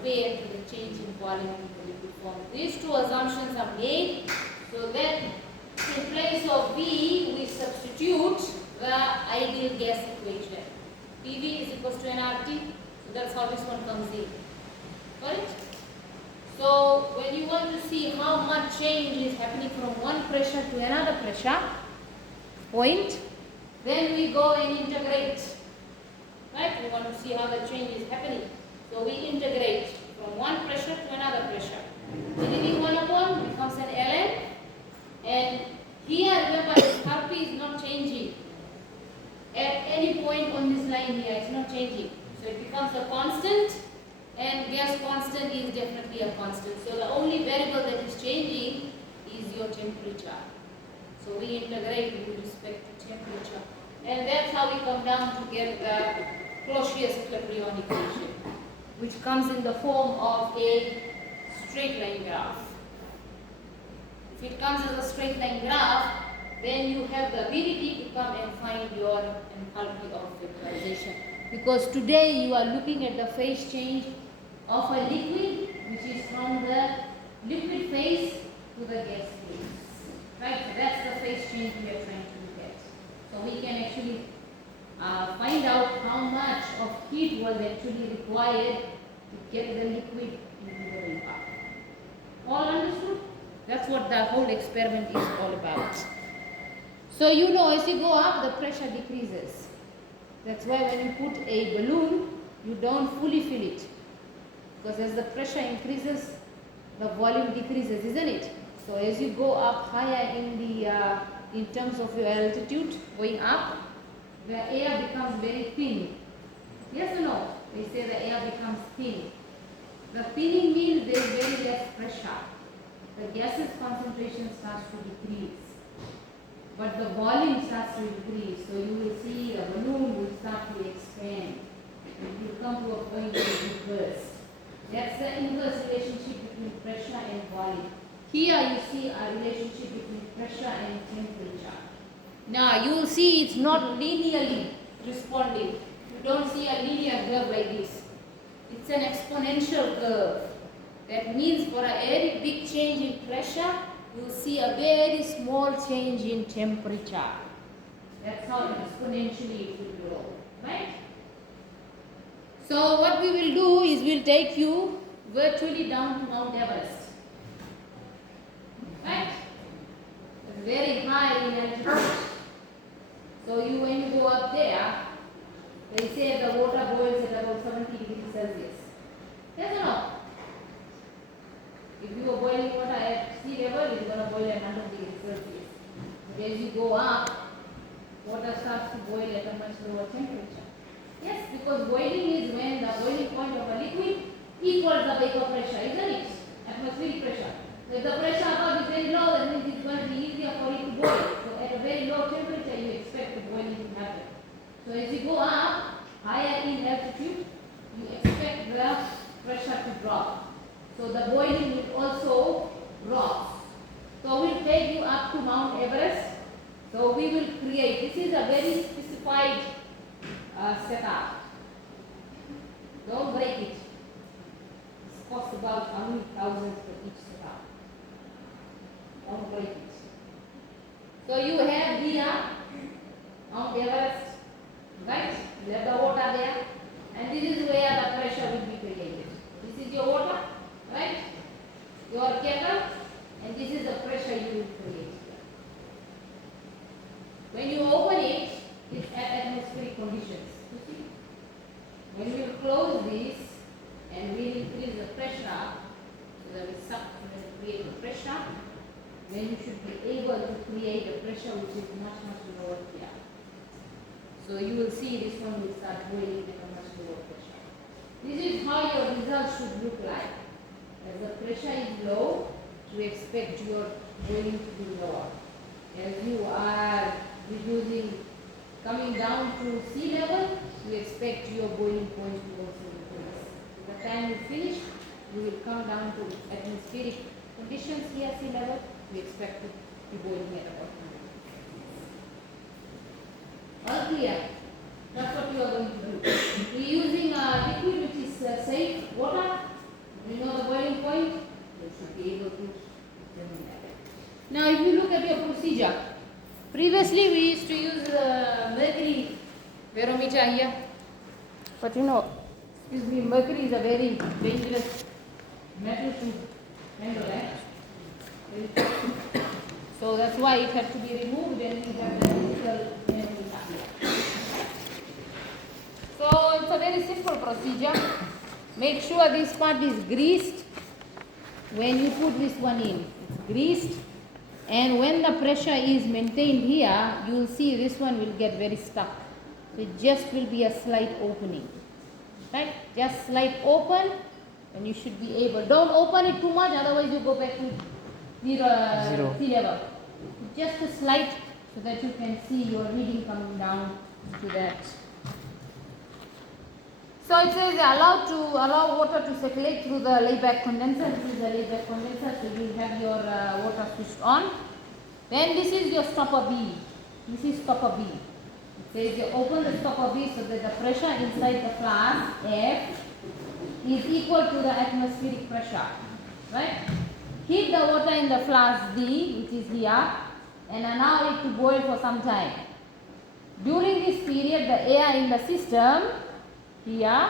compare to the change in volume in the liquid form. These two assumptions are made. So that in place of V, we substitute the ideal gas equation. PV is equals to nRT. So that's how this one comes in. Got it? So when you want to see how much change is happening from one pressure to another pressure point, then we go and integrate. Right? We want to see how the change is happening. So we integrate from one pressure to another pressure. Anything 1 upon becomes an ln. And here, remember, this enthalpy is not changing. At any point on this line here, it's not changing. So it becomes a constant, and gas constant is definitely a constant. So the only variable that is changing is your temperature. So we integrate with respect to temperature. And that's how we come down to get the Clausius-Clapeyron equation, which comes in the form of a straight line graph. If it comes as a straight line graph, then you have the ability to come and find your enthalpy of vaporization. Because today you are looking at the phase change of a liquid, which is from the liquid phase to the gas phase. Right? So that's the phase change we are trying to look at. So we can actually find out how much of heat was actually required to get the liquid into the vapor. All understood? That's what the whole experiment is all about. So you know, as you go up, the pressure decreases. That's why when you put a balloon, you don't fully fill it. Because as the pressure increases, the volume decreases, isn't it? So as you go up higher in terms of your altitude, going up, the air becomes very thin. Yes or no? They say the air becomes thin. The thinning means there is very less pressure. The gases concentration starts to decrease, but the volume starts to increase. So you will see the balloon will start to expand. It will come to a point where it will burst. That's the inverse relationship between pressure and volume. Here you see a relationship between pressure and temperature. Now you will see it's not linearly responding. You don't see a linear curve like this. It's an exponential curve. That means for a very big change in pressure, you will see a very small change in temperature. That's how exponentially it will grow. Right? So what we will do is we'll take you virtually down to Mount Everest. Right? It's very high in altitude. So when you go up there, they say the water boils at about 70 degrees Celsius. Yes or no? If you are boiling water at sea level, it's going to boil at 100 degrees Celsius. But as you go up, water starts to boil at a much lower temperature. Yes, because boiling is when the boiling point of a liquid equals the vapor pressure, isn't it? Atmospheric pressure. So if the pressure above is very low, that means it's going to be easier for it to boil. So at a very low temperature, you expect the boiling to happen. So as you go up, higher in altitude, you expect the pressure to drop. So the boiling will also drop. So we'll take you up to Mount Everest. So we will create, this is a very specified setup. Don't break it. It costs about how many thousands for each setup. Don't break it. So you have here Mount Everest, right? You have the water there, and this is where the pressure will be created. This is your water, right? Your kettle, and this is the pressure you will create here. When you open it, it's at atmospheric conditions. You see? When we close this and we increase the pressure, so that we suck and create the pressure, then you should be able to create a pressure which is much, much lower here. So you will see this one will start boiling at a much lower pressure. This is how your result should look like. As the pressure is low, you expect your boiling to be lower. As you are reducing, coming down to sea level, you expect your boiling point to also increase. By the time you finish, you will come down to atmospheric conditions here, sea level, you expect to be boiling at about 100. All clear? That's what you are going to do. We are using a liquid which is safe water, Now if you look at your procedure, previously we used to use mercury barometer here, but you know, mercury is a very dangerous metal to handle, right? So that's why it had to be removed and we have the digital barometer here. So it's a very simple procedure. Make sure this part is greased when you put this one in. It's greased, and when the pressure is maintained here, you will see this one will get very stuck. So it just will be a slight opening, right? Just slight open, and you should be able. Don't open it too much, otherwise you go back to zero. Sea level. Just a slight, so that you can see your reading coming down to that. So it says allow water to circulate through the layback condenser. This is the layback condenser, so you have your water switched on. Then this is your stopper B. This is stopper B. It says you open the stopper B so that the pressure inside the flask F is equal to the atmospheric pressure. Right? Keep the water in the flask D, which is here, and allow it to boil for some time. During this period, the air in the system here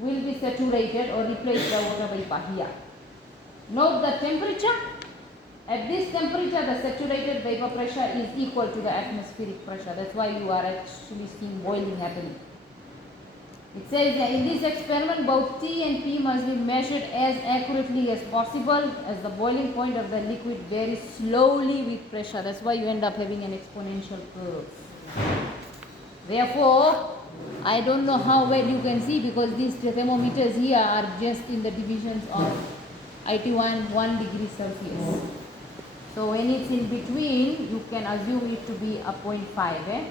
will be saturated or replace the water vapor here. Note the temperature. At this temperature, the saturated vapor pressure is equal to the atmospheric pressure. That's why you are actually seeing boiling happening. It says that in this experiment, both T and P must be measured as accurately as possible, as the boiling point of the liquid varies slowly with pressure. That's why you end up having an exponential curve. Therefore, I don't know how well you can see, because these thermometers here are just in the divisions of IT1 1 degree Celsius. So when it's in between, you can assume it to be a 0.5.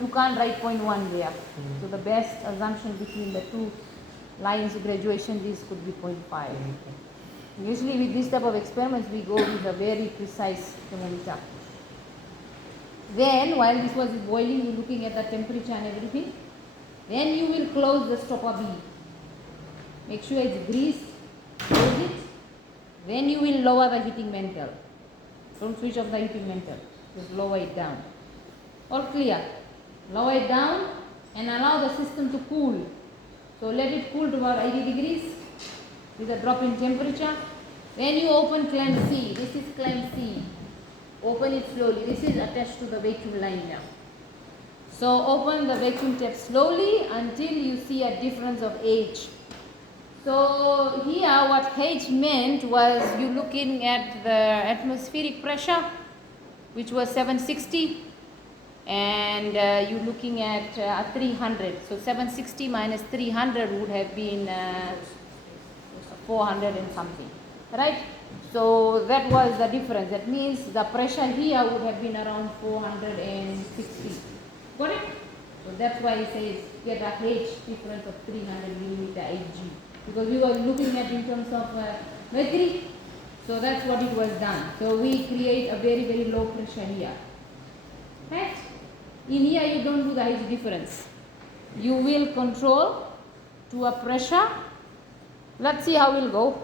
You can't write 0.1 there. So the best assumption between the two lines of graduation, this could be 0.5. Usually with this type of experiments, we go with a very precise thermometer. Then while this was boiling, you're looking at the temperature and everything. Then you will close the stopper B. Make sure it's greased, close it. Then you will lower the heating mantle. Don't switch off the heating mantle, just lower it down. All clear. Lower it down and allow the system to cool. So let it cool to about 80 degrees with a drop in temperature. Then you open clamp C. This is clamp C. Open it slowly. This is attached to the vacuum line now. So open the vacuum tap slowly until you see a difference of H. So here what H meant was you looking at the atmospheric pressure, which was 760, and you looking at 300. So 760 minus 300 would have been 400 and something, right? So that was the difference. That means the pressure here would have been around 460. Got it? So that's why it says get a H difference of 300 millimeter Hg. Because we were looking at in terms of mercury. So that's what it was done. So we create a very, very low pressure here. Right? In here you don't do the H difference. You will control to a pressure. Let's see how we'll go.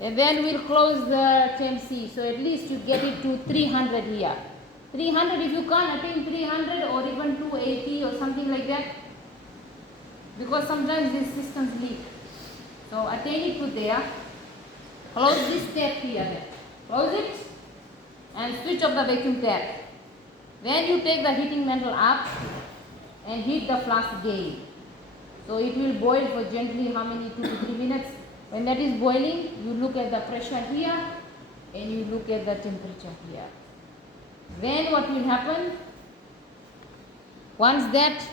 And then we'll close the clamp C. So at least you get it to 300 here. 300, if you can't attain 300 or even 280 or something like that, because sometimes these systems leak. So attain it to there. Close this tap here. Then. Close it and switch off the vacuum tap. Then you take the heating mantle up and heat the flask again. So it will boil for gently how many, 2 to 3 minutes. When that is boiling, you look at the pressure here and you look at the temperature here. Then what will happen? Once that,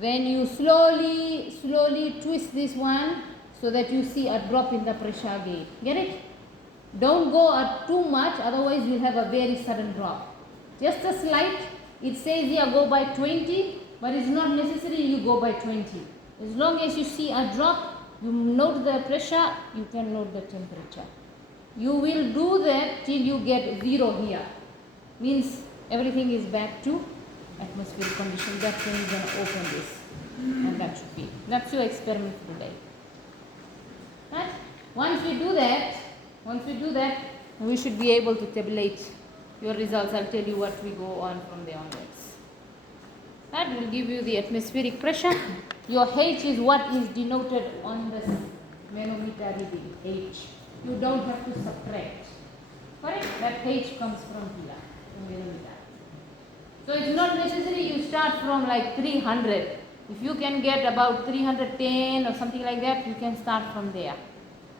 then you slowly twist this one so that you see a drop in the pressure again. Get it? Don't go up too much, otherwise you'll have a very sudden drop. Just a slight. It says here go by 20, but it's not necessary you go by 20. As long as you see a drop, you note the pressure, you can note the temperature. You will do that till you get 0 here. Means everything is back to atmospheric condition. That's when you're going to open this. And that should be. That's your experiment today. Right? Once we do that, we should be able to tabulate your results. I'll tell you what we go on from there onwards. That will give you the atmospheric pressure. Your H is what is denoted on this manometer reading. H. You don't have to subtract. Correct? That H comes from here, from manometer. So it's not necessary you start from like 300. If you can get about 310 or something like that, you can start from there.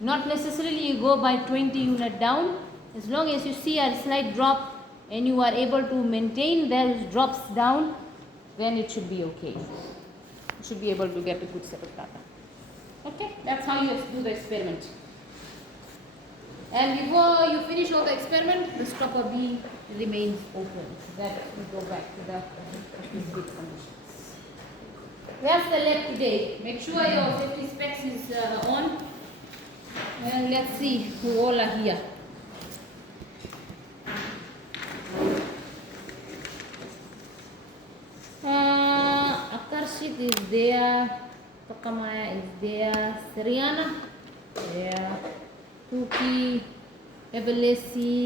Not necessarily you go by 20 unit down. As long as you see a slight drop and you are able to maintain those drops down, then it should be okay. You should be able to get a good set of data. Okay, that's how you do the experiment. And before you finish all the experiment, the stopper B remains open. That we go back to the specific conditions. That's the lab today. Make sure your safety specs is on. And let's see who all are here. Akarshit is there. Takamaya is there. Seriana there. Tuki, Evelesi.